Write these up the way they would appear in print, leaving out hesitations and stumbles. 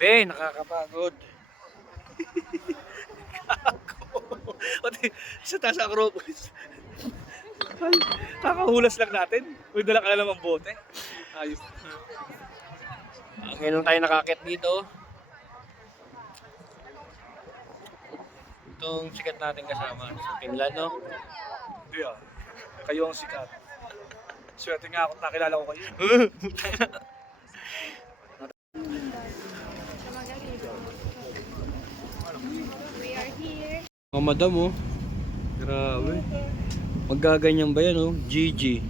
Be, nakakapagod. Pati sa taas ang Acropolis. Ay, kakahulas lang natin. Uy, dala ka na naman bote. Ayos. Ngayon lang tayo nakakit dito. Itong sikat natin kasama sa Finland, no? Hindi ah. Kayo ang sikat. Swerte nga ako, nakilala ko kayo. We are here. Oh, madam, oh. Grabe. Maggaganyan ba yan, oh? GG.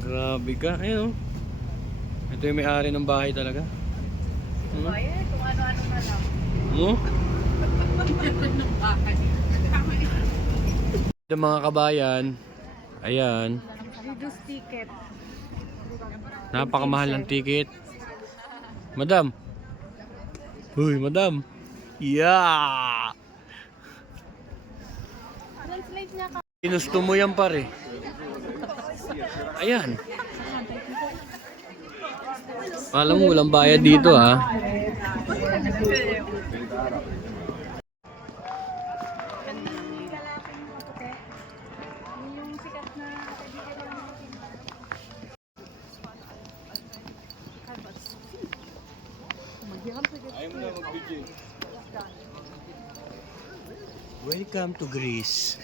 Grabe ka. Ayun, oh. Ito yung may-ari ng bahay talaga. Bayan, kung ano-ano na lang. No? Ito mga kabayan. Ayan. Reduce ticket. Napakamahal ng ticket. Madam. Uy, madam. Yeah! Translate niya ka. Ginusto mo yan, pare. Ayan. Alam mo, walang bayad dito, ha? Yung sikat na Welcome to Greece.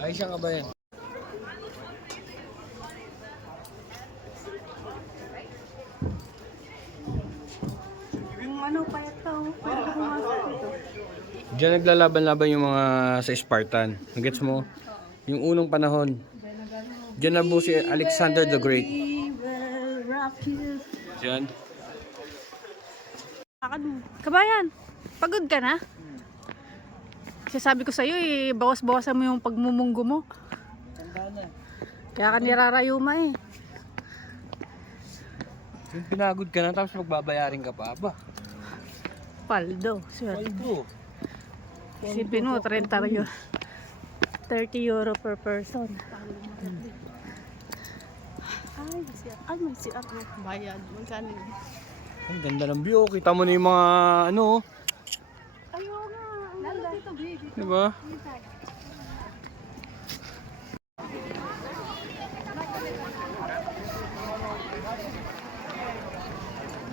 Ay, siya nga ba yan? yung ano pa ito. Pwede ko pumasok dito. Diyan naglalaban-laban yung mga sa Spartan. Gets mo? Yung unang panahon. Diyan na si Alexander the Great. Diyan. Kabayan, pagod ka na? Sasabi ko sa'yo eh, bawas-bawasan mo yung pagmumunggo mo. Kaya ka nirarayuma eh. Yung pinagod ka na tapos magbabayarin ka pa ba? Paldo. Swerte. Paldo. Isipin mo, 30 euro. 30 euro per person. Ay, may CR. Bayad. Magkano yun? Ang ganda ng view. Kita mo na yung mga ano. Ayaw nga. Lalo dito, baby. Diba?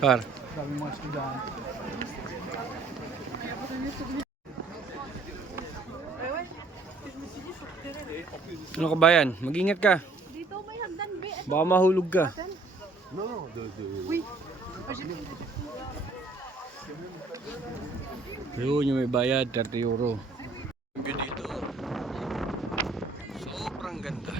Par. Sabi mga estudyante. Ano ka ba yan? Mag-ingat ka. Dito may hagdan, be. Baka mahulog ka. Yun yung may bayad, 30 euro. Yung view dito. Sobrang ganda.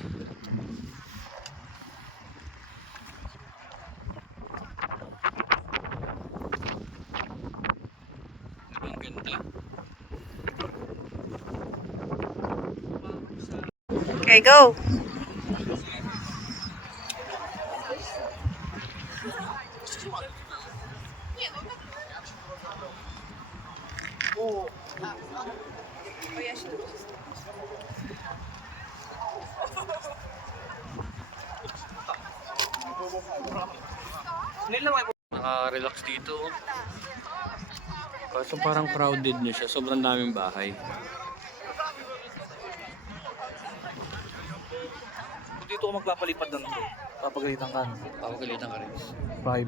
Ang ganda. Okay, go. Naka-relax dito. Kaso parang crowded na siya. Sobrang daming bahay. Dito ako magpapalipad ng papagalitan ka. Papagalitan ka rin. Bye.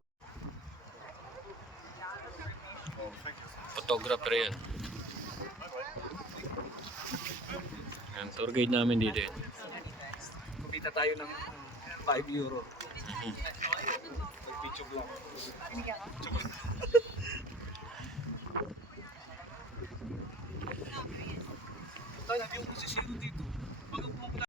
Photographer yan. Yan, tour guide namin dito yan. Kumita tayo ng 5 euro. Picture lang. Tayo, nabi yung